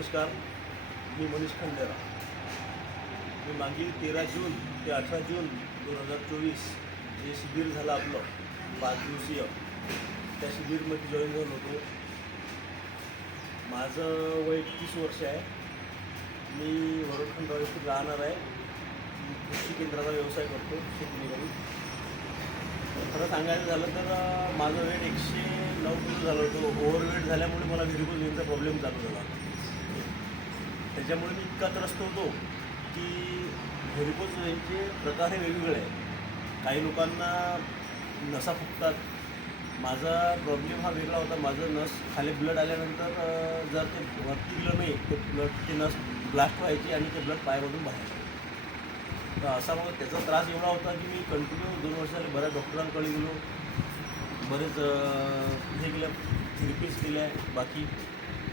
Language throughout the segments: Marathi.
नमस्कार, मी मनीष खंडेरा. मी मागील 13 जून ते 18 जून 2024 जे शिबिर झालं आपलं 5 दिवसीय, त्या शिबिरमध्ये जॉईन झालो होतो. माझं वय 30 वर्ष आहे. मी वरोखंड येथे राहणार आहे. कृषी केंद्राचा व्यवसाय करतो, शेती. खरं सांगायचं झालं तर माझं वेट 109 किलो झालं होतं. ओव्हरवेट झाल्यामुळे मला व्हेरिकोज व्हेनचा प्रॉब्लेम चालू झाला. त्याच्यामुळे मी इतका त्रस्त होतो की व्हेरिकोज व्हेनचे प्रकार हे वेगवेगळे आहेत. काही लोकांना नसा फुगतात. माझा प्रॉब्लेम हा वेगळा होता. माझं नस खाली ब्लड आल्यानंतर जर ते वरती गेलं नाही ते नस ब्लास्ट व्हायची आणि ते ब्लड पायामधून बाहेर. तर असा मग त्याचा त्रास एवढा होता की मी कंटिन्यू 2 वर्ष झाले बऱ्याच डॉक्टरांकडे गेलो. बरेच हे केलं, थेरपीज केल्या. बाकी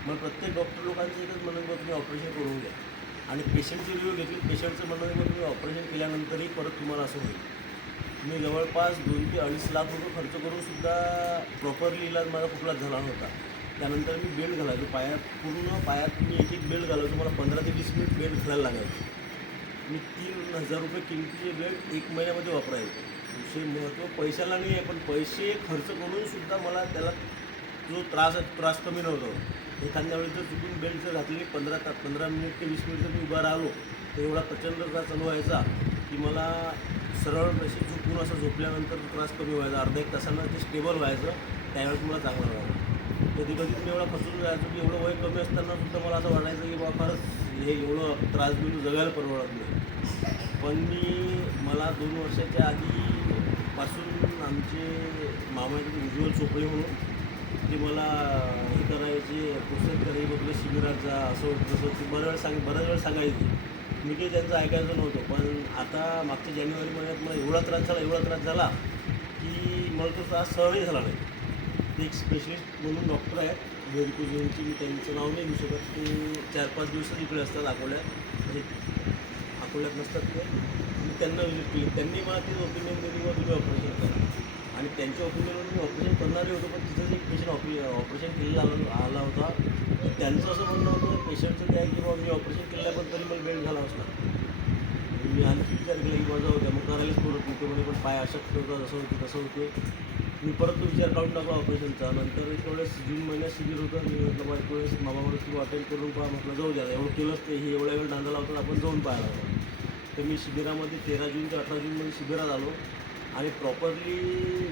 मग प्रत्येक डॉक्टर लोकांचं एकच म्हणणं की तुम्ही ऑपरेशन करून घ्या. आणि पेशंटची रिव्ह्यू घेतली. पेशंटचं म्हणणं की तुम्ही ऑपरेशन केल्यानंतरही परत तुम्हाला असं होईल. मी जवळपास 2 ते 2.5 लाख रुपये खर्च करूनसुद्धा प्रॉपरली इलाज माझा कुठलाच झाला नव्हता. त्यानंतर मी बेल्ट घालायचो पायात. पूर्ण पायात मी एक बेल्ट घालायचो. मला 15 ते 20 मिनिट बेल्ट घालायला लागायचे. मी 3,000 रुपये किमतीचे बेल्ट 1 महिन्यामध्ये वापरायचो. विषय महत्त्व पैशाला नाही आहे, पण पैसे खर्च करूनसुद्धा मला त्याला जो त्रास आहे तो त्रास कमी नव्हता. एखाद्या वेळेस जर चुकून बेल्ट जर घातली 15 मिनिट ते 20 मिनिट जर मी उभा राहिलो तर एवढा प्रचंड त्रास चालू व्हायचा की मला सरळ अशी झोपून असं झोपल्यानंतर तो त्रास कमी व्हायचा. अर्धा 1 तासानं ते स्टेबल व्हायचं. त्यावेळेस मला चांगलं व्हायचं. कधी कधी मी एवढा खचून जायचो की एवढं वय कमी असताना सुद्धा मला असं वाटायचं की बाबा खरंच हे एवढं त्रास घेऊन जगायला परवडत नाही. पण मला 2 वर्षाच्या आधीपासून आमचे मामा उज्ज्वल चोपडे म्हणून ते मला हे करायचे, प्रोत्साहित करायचे, बघलं शिबिरात जा, असं तसं ते बऱ्याच वेळ सांगायचे. मी काही त्यांचं ऐकायचं नव्हतं. पण आता मागच्या जानेवारी महिन्यात मला एवढा त्रास झाला की मला तो त्रास सहनही झाला नाही. ते एक स्पेशलिस्ट म्हणून डॉक्टर आहेत व्हेरिकोज व्हेनचे. मी त्यांचं नाव नाही घेऊ शकत. ते 4-5 दिवसात इकडे असतात अकोल्यात नसतात ते. मी त्यांना विजिट केली. त्यांनी मला तीच ओपिनियन दिली किंवा तुम्ही ऑपरेशन करा. आणि त्यांच्या ओपिनियनवर मी ऑपरेशन करणारही होतो. पण तिथंच एक पेशंट ऑपरेशन केलेला आला होता. तर त्यांचं असं म्हणणं होतं पेशंटचं त्या की बाबा मी ऑपरेशन केलं पण तरी मला बेल्ट घालावंच लागतं. मी आणखी विचार केला की माझा होत्या मग करायलाच बोलत नव्हतं. म्हणजे पण पाय अशक्त होतं, जसं होते तसं होते. मी परत तो विचार काढून टाकला ऑपरेशनचा. नंतर एक वेळेस जून महिन्यात शिबिर होतं. मी म्हटलं एक वेळेस मामाकडे तुम्ही अटेंड करून पहा. म्हटलं जाऊ द्या, एवढं केलंच ते हे एवढ्या वेळ नांदा लावतात आपण जाऊन पाहायला हवं. तर मी शिबिरामध्ये 13 जून ते 18 जूनमध्ये शिबिरात आलो. आणि प्रॉपरली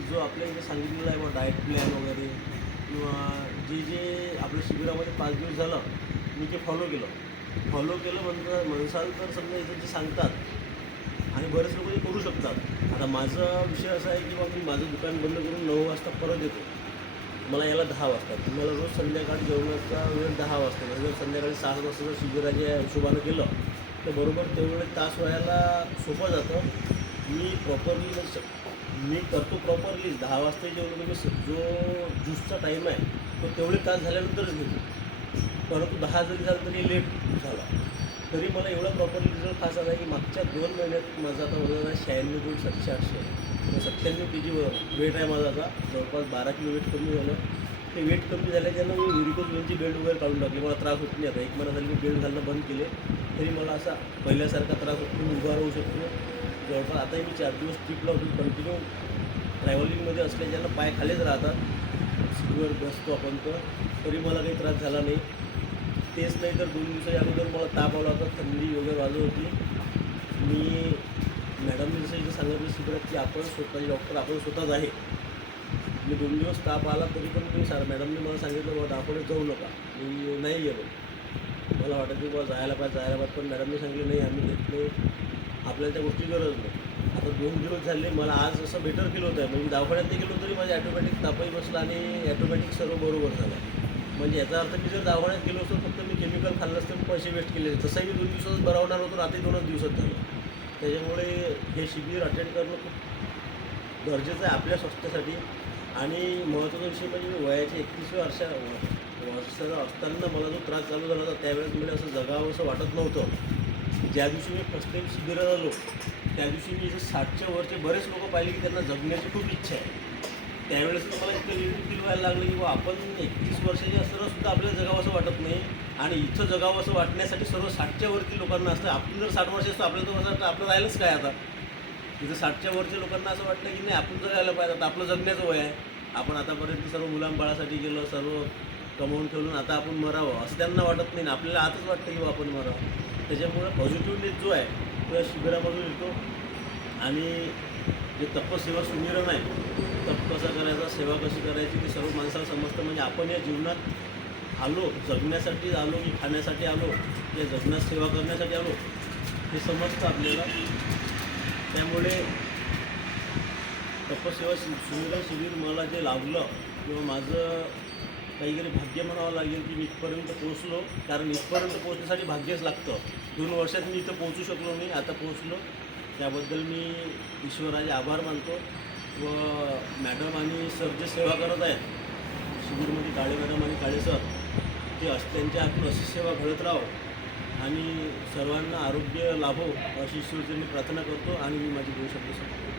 जो आपल्या इथे सांगितलेला आहे मग डाएट प्लॅन वगैरे किंवा जे आपल्या शिबिरामध्ये 5 दिवस झालं मी ते फॉलो केलं म्हणसाल तर समजा इथे जे सांगतात आणि बरेच लोक ते करू शकतात. आता माझा विषय असा आहे की बाबा मी माझं दुकान बंद करून 9 वाजता परत येतो. मला याला 10 वाजतात. मला रोज संध्याकाळी जेवणाचा वेळ 10 वाजता. जर संध्याकाळी 7 वाजता जर शिबिराच्या हिशोबानं केलं तर बरोबर तेवढे तास व्हायला सोपं जातं. मी करतो प्रॉपरली 10 वाजता जेवलो तर मी जो ज्यूसचा टाईम आहे तो तेवढे तास झाल्यानंतरच घेतो. परंतु 10 जरी झालं तरी लेट झाला तरी मला एवढा प्रॉपरली रिझल्ट खास आला की मागच्या 2 महिन्यात माझा आता वजन आहे 96.708. 97 kg वेट आहे माझा. आता जवळपास 12 किलो वेट कमी झालं. ते वेट कमी झाल्याच्यानं मी व्हेरिकोज व्हेनची बेल्ट वगैरे काढून टाकली. मला त्रास होत नाही. आता 1 महिना झाली मी बेल्ट घालणं बंद केले तरी मला असा पहिल्यासारखा त्रास होत नाही. उभा राहू शकतो. जवळपास आताही मी 4 दिवस ट्रिपला होतो. कंटिन्यू ट्रॅव्हलिंगमध्ये असल्याच्यानं पाय खालीच राहतात. सीटवर बसतो आपण तरी मला काही त्रास झाला नाही. तेच नाही तर 2 दिवसाच्या अगोदर मला ताप आला होता. थंडी वगैरे वाजत होती. मी मॅडमने जसं इथं सांगितलं शिबिरात की आपण स्वतःचे डॉक्टर आपण स्वतःच आहे. मी 2 दिवस ताप आला तरी पण मी मॅडमने मला सांगितलं बाबा दाखवण्यात जाऊ नका. मी नाही गेलो. मला वाटतं की बाबा जायला पाहिजे पण मॅडमने सांगितलं नाही आम्ही घेतले, आपल्याला त्या गोष्टी गरज नाही. आता 2 दिवस झाले मला आज असं बेटर फील होत आहे. म्हणजे दवाखान्यात नाही गेलो तरी माझे ॲटोमॅटिक तापही बसला आणि ॲटोमॅटिक सर्व बरोबर झालं. म्हणजे याचा अर्थ मी जर दवाखान्यात गेलो असतो फक्त मी केमिकल खाल्लं असतं पैसे वेस्ट केले. तसंही मी 2 दिवसात बरा होणार होतो. रात्री 2च दिवसात झालं. त्याच्यामुळे हे शिबिर अटेंड करणं खूप गरजेचं आहे आपल्या स्वास्थ्यासाठी. आणि महत्त्वाचा विषय म्हणजे वयाच्या 31 वर्षाचा असताना मला जो त्रास चालू झाला होता त्यावेळेस मला असं जगावं असं वाटत नव्हतं. ज्या दिवशी मी फर्स्ट टाईम शिबिरात आलो त्या दिवशी मी 60च्या वरचे बरेच लोक पाहिले की त्यांना जगण्याची खूप इच्छा आहे. त्यावेळेस मला इतकं फील व्हायला लागलं की आपण 31 वर्षाचे असताना सुद्धा आपल्याला जगावं असं वाटत नाही. आणि इथं जगावं असं वाटण्यासाठी सर्व 60च्या वरती लोकांना असतं. आपण जर 60 वर्ष असतो आपल्याला तर असं वाटतं आपलं राहिलंच काय आता. तिथं 60च्या वरच्या लोकांना असं वाटतं की नाही आपण जगायला पाहिजे, आता आपलं जगण्याचं वय आहे. आपण आतापर्यंत सर्व मुलांबाळासाठी गेलो, सर्व कमवून ठेवून आता आपण मरावं असं त्यांना वाटत नाही ना. आपल्याला आताच वाटतं की आपण मरावं. त्याच्यामुळे पॉझिटिव्हनेस जो आहे तो या शिबिरामधून येतो. आणि जे तपसेवा सुमिरन आहे, तप कसा करायचा, सेवा कशी करायची ते सर्व माणसाला समजतं. म्हणजे आपण या जीवनात आलो जगण्यासाठी आलो की खाण्यासाठी आलो या जगण्यात सेवा करण्यासाठी आलो हे समजतं आपल्याला. त्यामुळे तपसेवा सुमिरन शिबिर मला जे लाभलं किंवा माझं काहीतरी भाग्य म्हणावं लागेल की मी इथपर्यंत पोहोचलो. कारण इथपर्यंत पोहोचण्यासाठी भाग्यच लागतं. 2 वर्षात मी इथं पोहोचू शकलो नाही, आता पोहोचलो. त्याबद्दल मी ईश्वराचे आभार मानतो. व मॅडम आणि सर जे सेवा करत आहेत शिबिरमध्ये, काळे मॅडम आणि काळे सर, ते त्यांच्या हातून अशी सेवा घडत राहो आणि सर्वांना आरोग्य लाभो अशी ईश्वरची मी प्रार्थना करतो. आणि मी माझी 2 शब्द सांगतो.